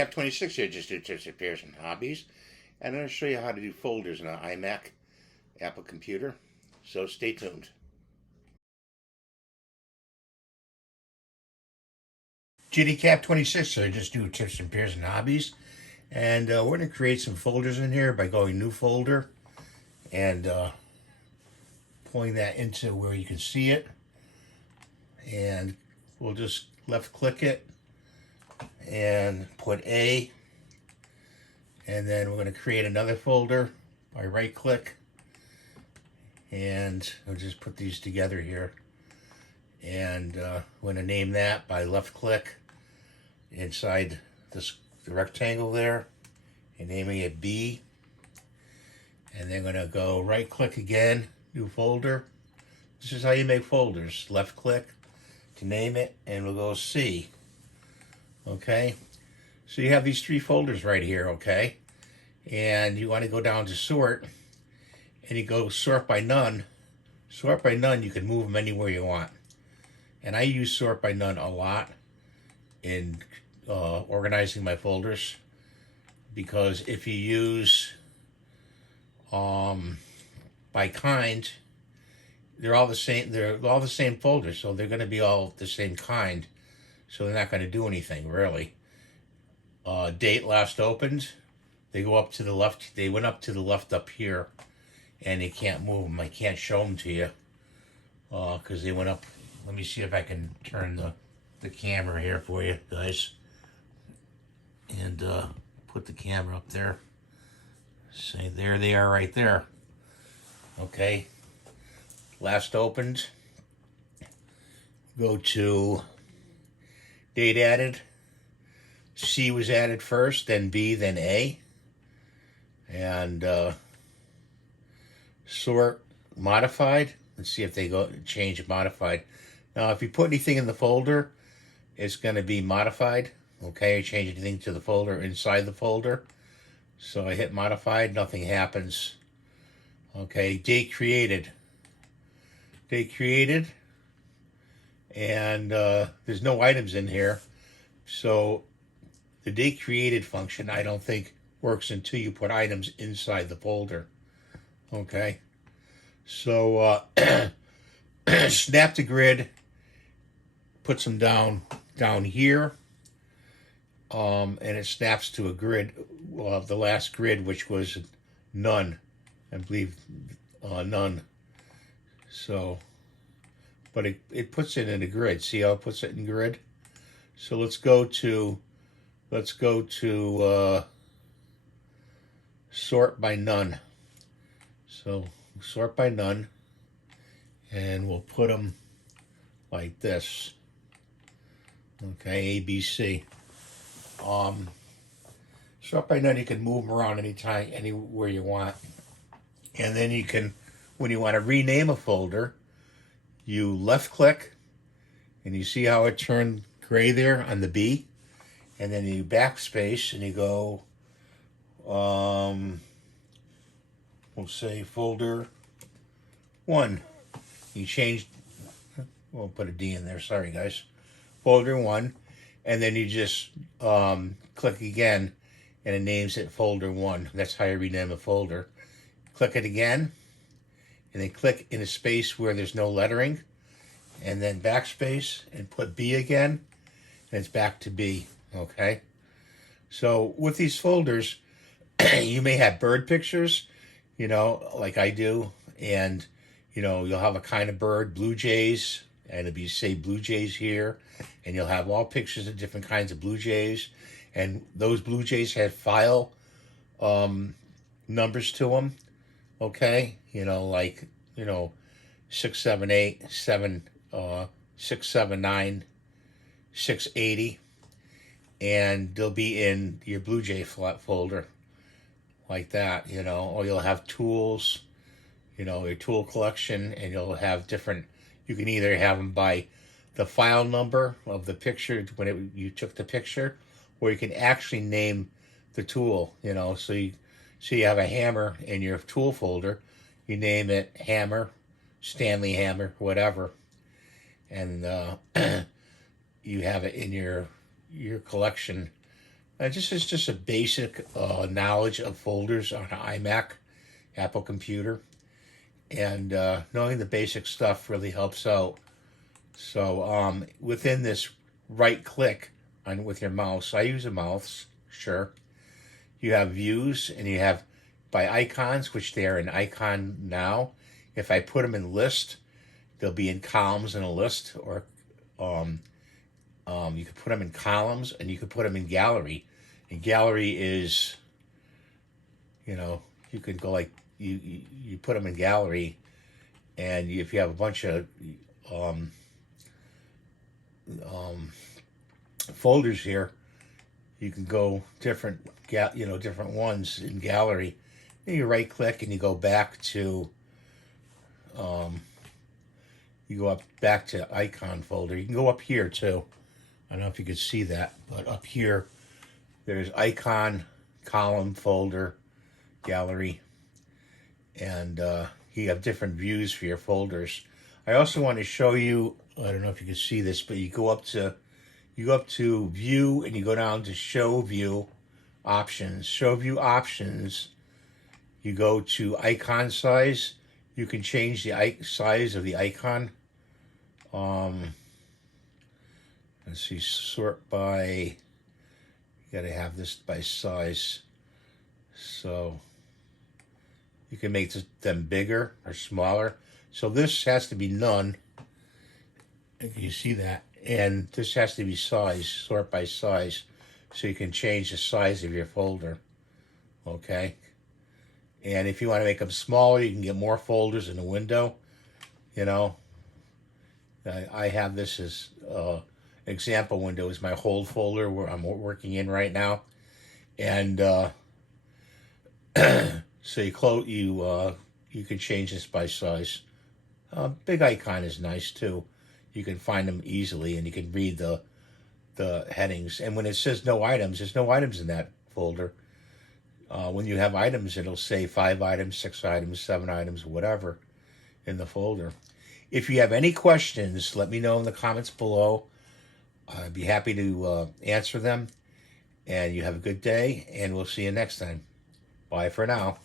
GDCap26 here, just do tips, repairs, and hobbies. And I'm going to show you how to do folders in an iMac Apple computer. So stay tuned. GDCap26 here, just do tips, repairs, and hobbies. And we're going to create some folders in here by going new folder and pulling that into where you can see it. And we'll just left click it and put A, and then we're going to create another folder by right click, and we'll just put these together here, and we're going to name that by left click inside the rectangle there and naming it B, and then going to go right click again, new folder. This is how you make folders. Left click to name it, and we'll go C. Okay, so you have these three folders right here, okay? And you want to go down to sort, and you go sort by none. Sort by none, you can move them anywhere you want. And I use sort by none a lot in organizing my folders, because if you use by kind, they're all the same folders, so they're going to be all the same kind. So they're not going to do anything, really. Date last opened, they go up to the left. They went up to the left up here, and you can't move them. I can't show them to you because they went up. Let me see if I can turn the camera here for you guys. And put the camera up there. Say, there they are right there. Okay. Last opened. Go to date added. C was added first, then B, then A. And sort modified. Let's see if they go change modified. Now, if you put anything in the folder, it's going to be modified. Okay, change anything to the folder inside the folder. So I hit modified, nothing happens. Okay, date created. Date created. And there's no items in here, so the date created function I don't think works until you put items inside the folder. Okay, so snap to grid, puts them down here, and it snaps to a grid, the last grid, which was none, I believe, none. So but it puts it in a grid. See how it puts it in grid? So let's go to sort by none. So sort by none, and we'll put them like this. Okay, A, B, C. Sort by none, you can move them around anytime, anywhere you want. And then you can, when you want to rename a folder, you left click, and you see how it turned gray there on the B, and then you backspace and you go, we'll say folder 1. You change, we'll put a D in there, sorry guys. Folder 1, and then you just click again, and it names it folder 1. That's how you rename a folder. Click it again, and then click in a space where there's no lettering, and then backspace and put B again, and it's back to B. Okay, so with these folders, you may have bird pictures, you know, like I do, and you know, you'll have a kind of bird, blue jays, and it'll be, say, blue jays here, and you'll have all pictures of different kinds of blue jays, and those blue jays have file numbers to them. Okay, you know, like, you know, 678, 679, 680, and they'll be in your Blue Jay flat folder, like that, you know. Or you'll have tools, you know, your tool collection, and you'll have different. You can either have them by the file number of the picture when you took the picture, or you can actually name the tool, you know. So you have a hammer in your tool folder, you name it hammer, Stanley hammer, whatever, and you have it in your collection This is just a basic knowledge of folders on an iMac, Apple computer. And knowing the basic stuff really helps out. So within this right click on with your mouse, I use a mouse, sure. You have views and you have by icons, which they are in icon now. If I put them in list, they'll be in columns in a list, or you could put them in columns, and you could put them in gallery. And gallery is, you could go like you put them in gallery, and if you have a bunch of folders here, you can go different ones in gallery. And you right click and you go back to icon folder. You can go up here too. I don't know if you can see that, but up here there's icon, column, folder, gallery, and you have different views for your folders. I also want to show you, I don't know if you can see this, but you go up to view and you go down to show view options. Show view options, you go to icon size. You can change the size of the icon. Let's see, sort by, you gotta have this by size. So you can make them bigger or smaller. So this has to be none. If you see that. And this has to be size, sort by size. So you can change the size of your folder. Okay. And if you want to make them smaller, you can get more folders in the window. I have this as example window is my hold folder where I'm working in right now. And so you can change this by size. Big icon is nice too. You can find them easily, and you can read the headings. And when it says no items, there's no items in that folder. When you have items, it'll say 5 items, 6 items, 7 items, whatever in the folder. If you have any questions, let me know in the comments below. I'd be happy to answer them. And you have a good day, and we'll see you next time. Bye for now.